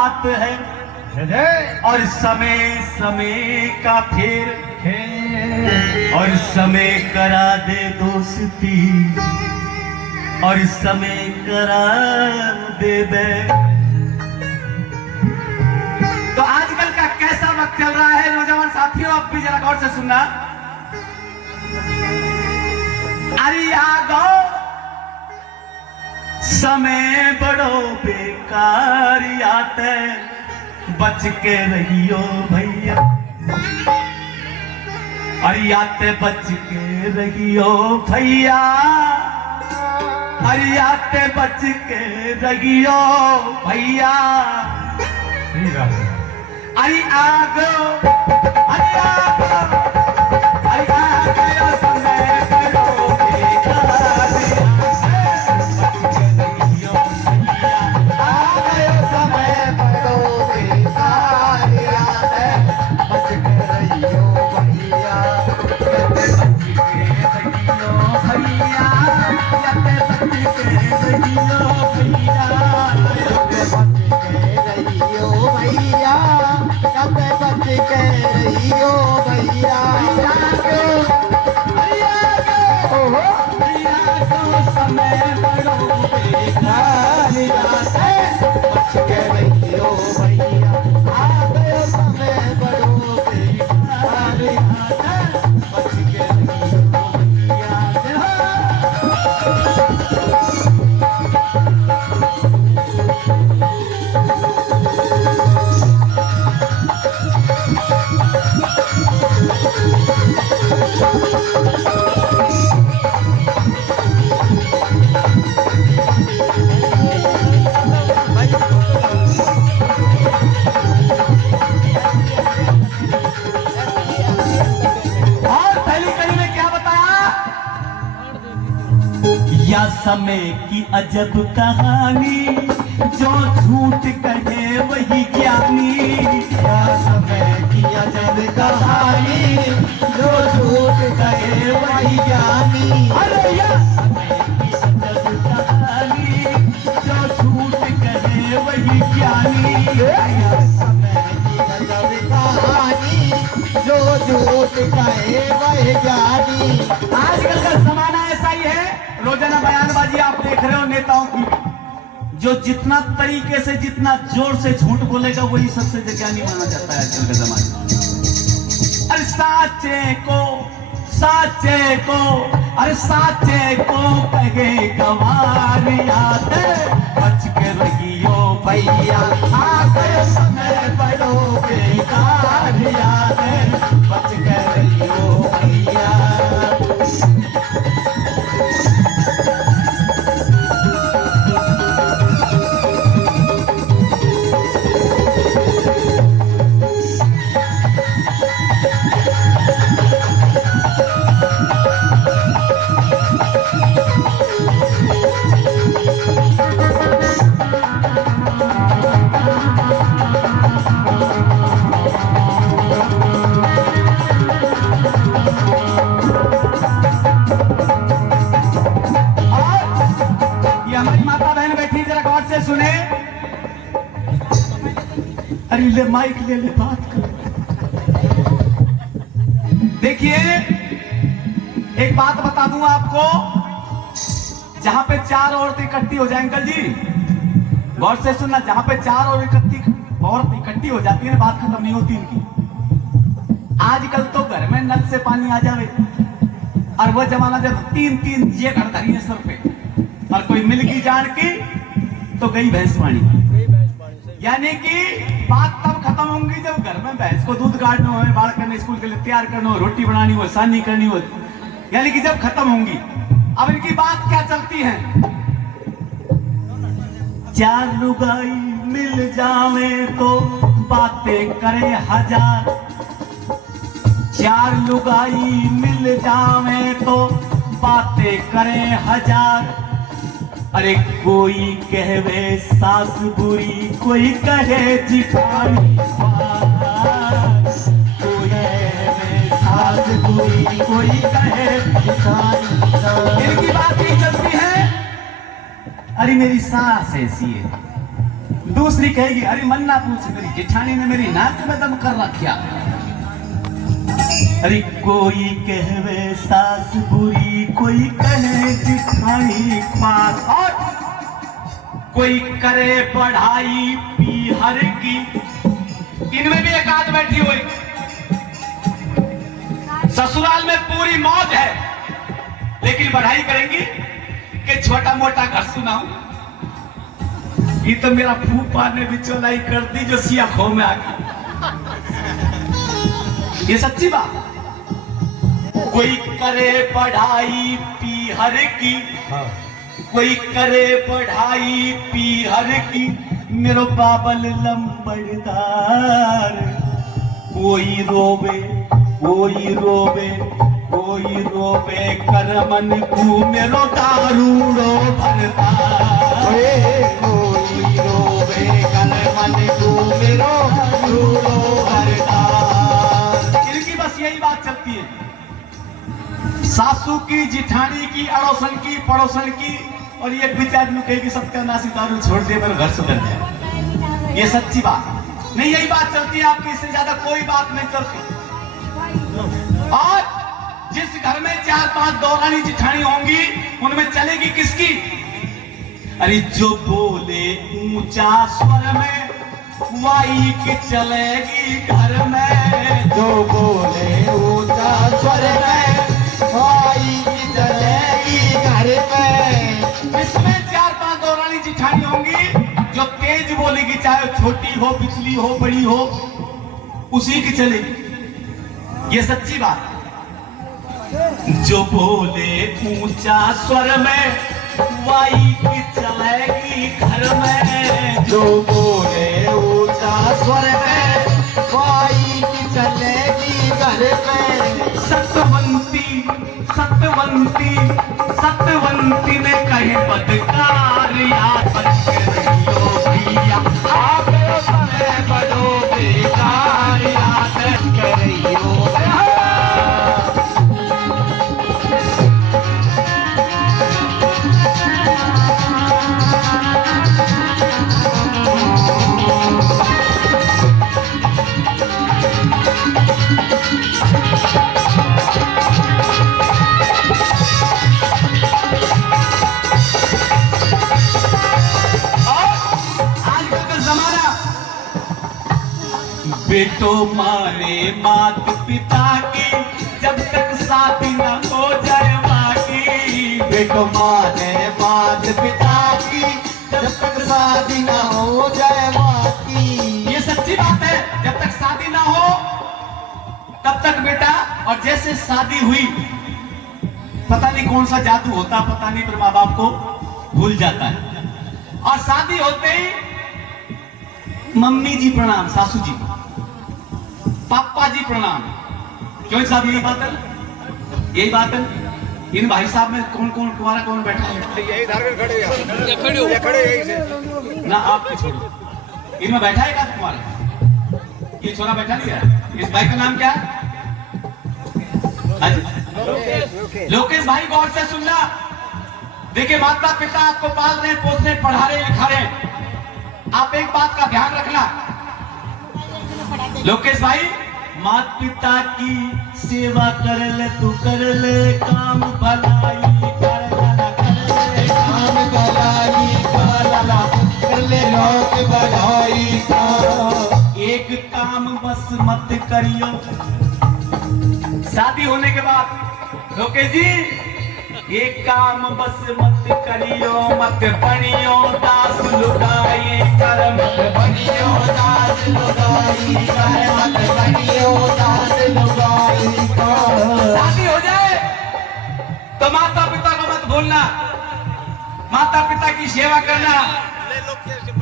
बात है और समय समय का फेर और समय करा दे दोस्ती और समय करा दे बे। तो आजकल का कैसा वक्त चल रहा है नौजवान साथियों, आप भी जरा गौर से सुनना। अरे आगो समय बड़ो बेकार आते, बच के रहियो भैया, अरे आते बच के रहियो भैया, अरे आते बच के रहियो भैया। अरे आगो अरे आगो अरे आगो समय बड़ो बेकार समय की अजब कहानी, जो झूठ कहे वही ज्ञानी। या समय की अजब कहानी, जो झूठ कहे वही ज्ञानी। अरे या समय की अजब कहानी, जो झूठ कहे वही ज्ञानी। या समय की अजब कहानी, जो झूठ कहे वही ज्ञानी। आजकल का जमाना ऐसा ही है, रोजाना बयानबाजी आप देख रहे हो नेताओं की, जो जितना तरीके से जितना जोर से झूठ बोलेगा वही सबसे ज्ञानी माना जाता है आजकल के जमाने। अरे साचे को कहे गवार आते, बच के रहियो भैया, आ गए समय बड़ो बेकार आते, बच के रहियो भैया। सुने, अरे ले माइक ले बात कर। देखिए एक बात बता दूं आपको, जहां पे चार औरतें इकट्ठी हो जाए, अंकल जी गौर से सुनना, जहां पे चार औरत इकट्ठी हो जाती है ना, बात खत्म नहीं होती इनकी। आजकल तो घर में नल से पानी आ जावे, और वो जमाना जब तीन ये घर धरी है सर पे, और कोई मिल गई जान की तो गई भैंस पानी। यानी कि बात तब खत्म होंगी जब घर में भैंस को दूध काटना हो, बाढ़ करने, स्कूल के लिए तैयार करना हो, रोटी बनानी हो, सानी करनी हो, यानी कि जब खत्म होंगी। अब इनकी बात क्या चलती है, चार लुगाई मिल जावे तो बातें करे हजार, चार लुगाई मिल जावे तो बातें करे हजार। अरे कोई कहवे सास बुरी, कोई कहे जिठानी, कोई कहवे सास बुरी, कोई कहे जिठानी। इनकी बात ही चलती है, अरे मेरी सास ऐसी है, दूसरी कहेगी अरे मन ना पूछ, मेरी जेठानी ने मेरी नाक में दम कर रखा। अरे कोई कहवे सास बुरी, कोई कहे जेठानी पास, और कोई करे पढ़ाई पीहर की। इनमें भी एक आध बैठी हुई। ससुराल में पूरी मौज है, लेकिन पढ़ाई करेंगी कि छोटा मोटा घर सुनाऊं। ये तो मेरा फूफा ने बिचौलाई कर दी जो सिया खो में आ गई। ये सच्ची बात। कोई करे पढ़ाई पीहर की, कोई करे पढ़ाई पीहर की, मेरो बाबल लंबड़दार। कोई रोवे कोई रोवे कोई रोवे करमन को, मेरो दारूड़ो भरदार। कोई रोवे करमन को, मेरो दारूड़ो भरदार। इनकी बस यही बात चलती है, सासू की, जिठानी की, अड़ोसन की, पड़ोसन की, और ये बिचारी में कहेगी सत्यानाशी दारू छोड़ दे, मेरा घर सुधर जाए। ये सच्ची बात नहीं, यही बात चलती है आपकी, इससे ज्यादा कोई बात नहीं चलती। और जिस घर में 4-5 दौरानी जिठानी होंगी, उनमें चलेगी किसकी? अरे जो बोले ऊंचा स्वर में, वाई की चलेगी घर में। जो बोले ऊंचा स्वर में, वाई की चलेगी घर में। इसमें 4-5 दौरानी जिठानी होंगी, जो तेज बोलेगी, चाहे छोटी हो, पिछली हो, बड़ी हो, उसी की चलेगी। ये सच्ची बात। जो बोले ऊंचा स्वर में, वाई की चलेगी घर में। जो बोले ऊंचा स्वर में, वाई की चलेगी घर में। सतवंती सतवंती सतवंती ने कहे बदकार, याद बच रहियो भैया, आप समय बड़ो बेकार, याद करियो। बेटो मारे मात पिता की, जब तक शादी न हो जाए बाकी। बेटो मारे मात पिता की, जब तक शादी न हो जाए बाकी। ये सच्ची बात है, जब तक शादी ना हो तब तक बेटा, और जैसे शादी हुई, पता नहीं कौन सा जादू होता, पता नहीं, पर माँ बाप को भूल जाता है। और शादी होते ही मम्मी जी प्रणाम, सासू जी पापा जी प्रणाम। क्यों साहब, यही बात है, यही बात है। इन भाई साहब में कौन कौन तुम्हारा कौन बैठा है? यही धार खड़े खड़े यही से ना, आपके छोड़ो, इनमें बैठा है क्या तुम्हारे? ये छोरा बैठा नहीं है। इस भाई का नाम क्या है? लोकेश भाई, गौर से सुनना। देखिए, माता पिता आपको पाल रहे, पोस रहे, पढ़ा रहे, लिखा रहे। आप एक बात का ध्यान रखना लोकेश भाई, माता पिता की सेवा कर ले, तू कर ले काम भलाई, कर ले काम भलाई, कर ले लोक भलाई का। एक काम बस मत करियो, शादी होने के बाद लोकेश जी, एक काम बस मत करियो, मत बनियो दास लुगाई कर, मत बनियो दास लुगाई कर, मत बनियो दास लुगाई कर। शादी हो जाए तो माता पिता को मत भूलना, माता पिता की सेवा करना।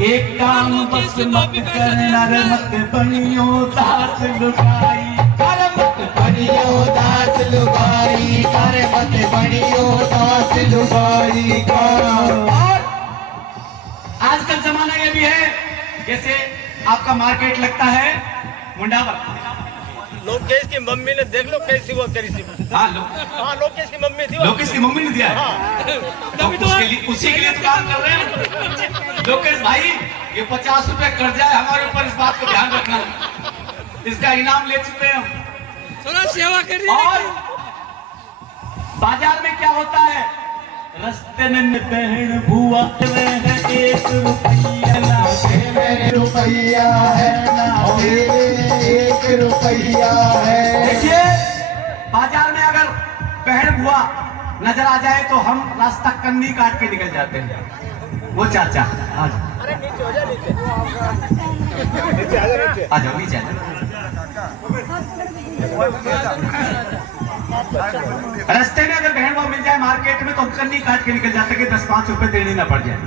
एक काम बस मत करना रे, मत बनियो दास लुगाई कर, मत बनियो दास लुगाई कर, मत बनियो दास लुगाई कर। और आजकल जमाना ये भी है, जैसे आपका मार्केट लगता है मुंडावर, लोकेश की मम्मी ने देख लो कैसी वो करी थी। हाँ, लोकेश की मम्मी थी, लोकेश की मम्मी ने दिया है। तो उसी के लिए तो काम कर रहे हैं। लोकेश भाई, ये 50 रुपए कर्जा है हमारे ऊपर, इस बात को ध्यान रखना। इसका इनाम ले चुके हैं हम। थोड़ा सेवा करिए। और बाजार में क्या होता है, रस्ते में बहन बुआ में है 1 रुपया ना मेरे रुपया है ना मेरे 1 रुपया है। देखिए बाजार में अगर बहन बुआ नजर आ जाए तो हम रास्ता कन्नी काट के निकल जाते हैं। वो चाचा आ जाओ, अरे नीचे हो जा, नीचे आ जाओ नीचे आ जाओ। रास्ते में अगर बहन बुआ मिल जाए मार्केट में तो हम कन्नी काट के निकल जाते हैं कि 10-5 रुपए देने ना पड़ जाए।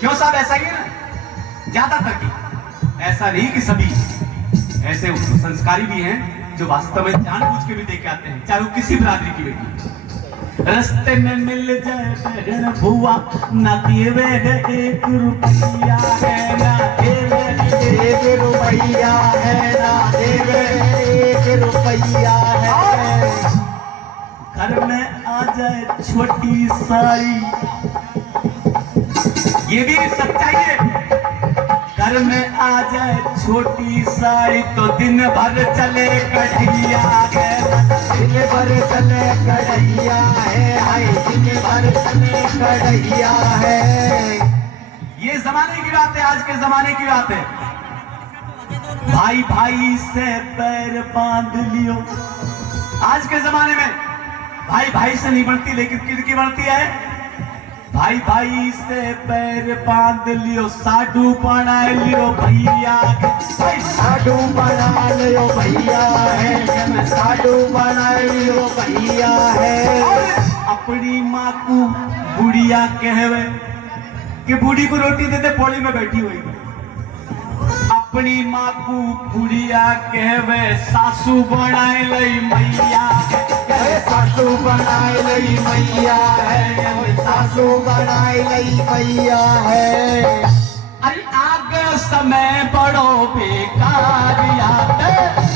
क्यों साहब, ऐसा ही है ना, ज्यादातर की ऐसा नहीं कि सभी, ऐसे संस्कारी भी हैं जो वास्तव में जानबूझ के भी दे के आते हैं, चाहे वो किसी बिरादरी की बेटी। रास्ते में मिल जाए बहन बुआ ना देवे है 1 रुपया है ना देवे 1 रुपया है ना देवे 1 रुपया है। घर में आ जाए छोटी साड़ी, ये भी सच्चाई है। घर में आ जाए छोटी साड़ी तो दिन भर चले कढ़ैया है, दिन भर चले कढ़ैया है, हाय दिन भर चले कढ़ैया है। ये जमाने की बात है, आज के जमाने की बात है। भाई भाई से पैर बांध लियो, आज के जमाने में भाई भाई से नहीं बढ़ती, लेकिन किसकी बढ़ती है, भाई भाई से पैर बांध लियो, साधु बना लियो भैया, साधु बना लियो भैया है, साधु बना लियो भैया है। अपनी माँ को बुढ़िया कहवे कि बूढ़ी को रोटी देते पौड़ी में बैठी हुई, अपनी माँ को बुढ़िया कहवे, सासू बनाए लई मैया, सासू बनाए लई मैया है, सासू बनाए लई मैया है। अरे आगे समय बड़ो बेकार याद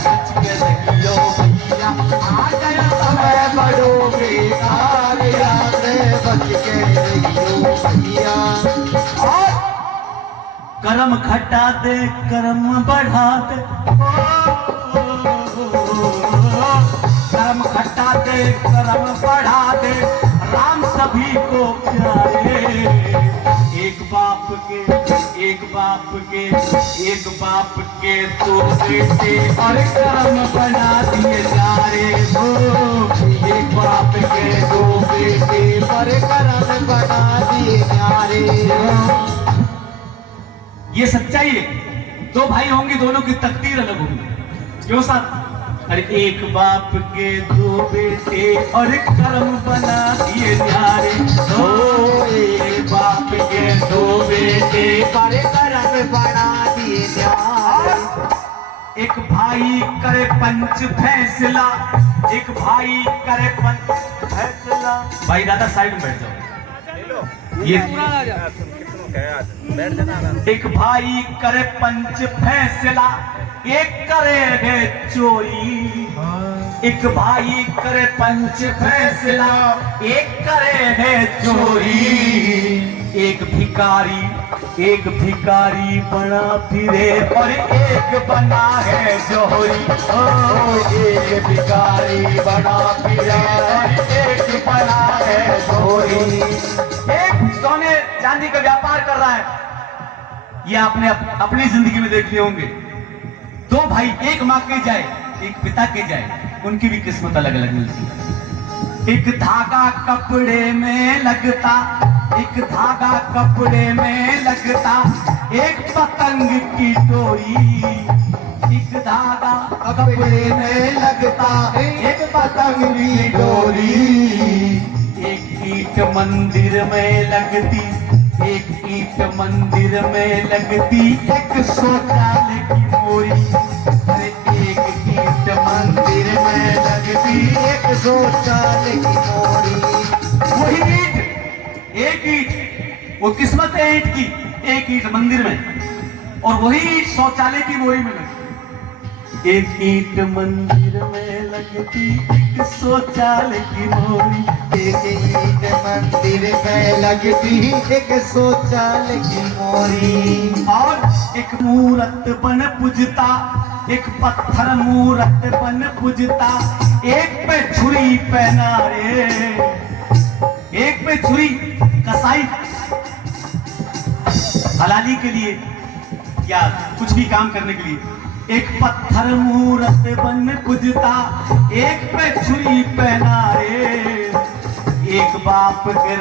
बच के रहियो भैया, आगे समय बड़ो बेकार याद बच के रहियो भैया। और कर्म घटा दे कर्म बढ़ा दे, कर्म घटा दे कर्म बढ़ा दे, राम सभी को प्यारे। एक बाप के 2 बेटे और कर्म बना दिए जा रे हो, एक बाप के 2 बेटे पर कर्म बना दिए जा रे हो। ये सच्चाई है। 2 भाई होंगे, दोनों की तकदीर अलग होगी। क्यों साहब, अरे एक बाप के 2 बेटे और कर्म बना दिए जा रे हो, एक बाप के 2 बेटे पर कर्म बना दिए जा रे। एक भाई करे पंच फैसला, एक भाई करे पंच फैसला। भाई दादा साइड में बैठ जाओ। ये एक भाई करे पंच फैसला, एक करे है चोरी। एक भाई करे पंच फैसला, एक करे है चोरी। एक भिखारी बना फिरे और एक बना है जोहरी। एक भिखारी बना फिरे एक बना है जोहरी। एक सोने चांदी का व्यापार कर रहा है, ये आपने अपनी जिंदगी में देख लिए होंगे। 2 भाई, एक माँ के जाए एक पिता के जाए, उनकी भी किस्मत अलग अलग मिलती है। एक धागा कपड़े में लगता, एक धागा कपड़े में लगता, एक पतंग की डोरी। एक धागा कपड़े में लगता, एक पतंग की डोरी। एक ईंट मंदिर में लगती, एक ईंट मंदिर में लगती, एक शौचालय की मोरी। अरे एक ईंट मंदिर में लगती, एक शौचालय की मोरी। वही ईंट, एक ईंट, वो किस्मत है ईंट की, एक ईंट मंदिर में, और वही ईंट शौचालय की मोरी में लगती। एक ईंट मंदिर में लगती, एक शौचालय की मोरी। एक ईंट मंदिर में लगती एक सोचाल की मोरी। और एक मूरत बन पूजता, एक पत्थर मूरत बन पूजता, एक पे छुरी पहना रे, एक पे छुरी कसाई हलाली के लिए या कुछ भी काम करने के लिए। एक पत्थर मूरत बन पूजता, एक पे छुरी पहना रे। एक बाप के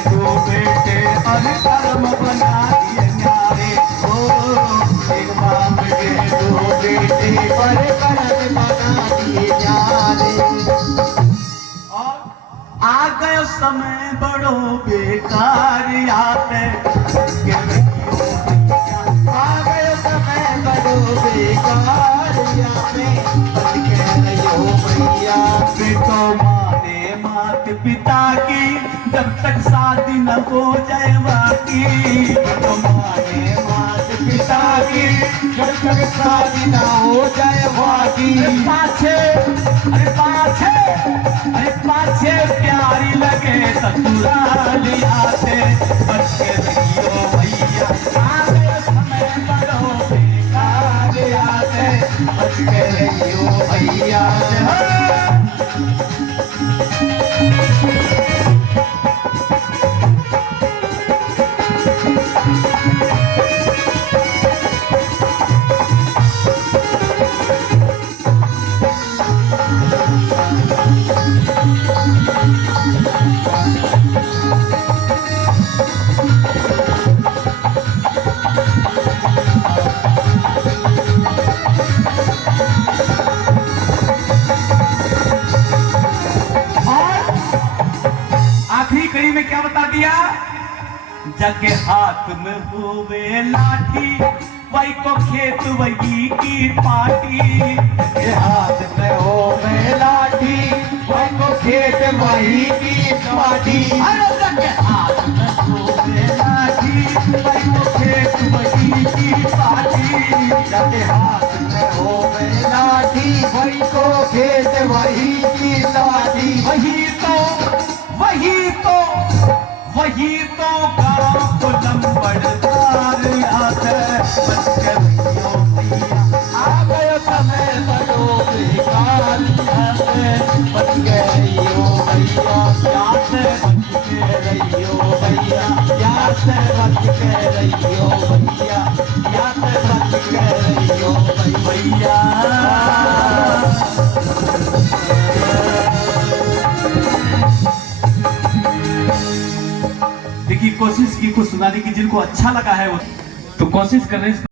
दो बेटे और कर्म बना दिए न्यारे। ओ एक बाप के दो बेटे पर करम बना दिए न्यारे। और आ गयो समय बड़ो बेकार आते, आ गयो समय बड़ो बेकार यामे बच के रहियो भैया। बेटो माने मात पिता की, जब तक शादी न हो जाए बाकी। बेटो माने मात पिता की, जब तक शादी ना हो जाए बाकी। अरे पाछे प्यारी लगे ससुराल आते, बच के रहियो भैया। आ गयो समय बड़ो बेकार आते, बच के रहियो भैया। आखिरी कड़ी में क्या बता दिया? जग हाथ में होवे लाठी, वही को खेत वही की पाटी। के हाथ में हो में लाठी, वही को खेत वही की पाटी। अरे जग हाथ में होवे लाठी, वही को खेत वही की पाटी। जग हाथ में हो में लाठी, वही को खेत वही की लाठी। वही तो गाँव को लंबड़दार याद है, बच के रहियो भैया। आ गयो समय बड़ो बेकार याते, बच के रहियो भैया। याते बच के रहियो भैया। याते बच के रहियो भैया। याते बच के रहियो भैया। देखिए कोशिश की कुछ सुनाने की, जिनको अच्छा लगा है वो तो कोशिश कर रहे हैं।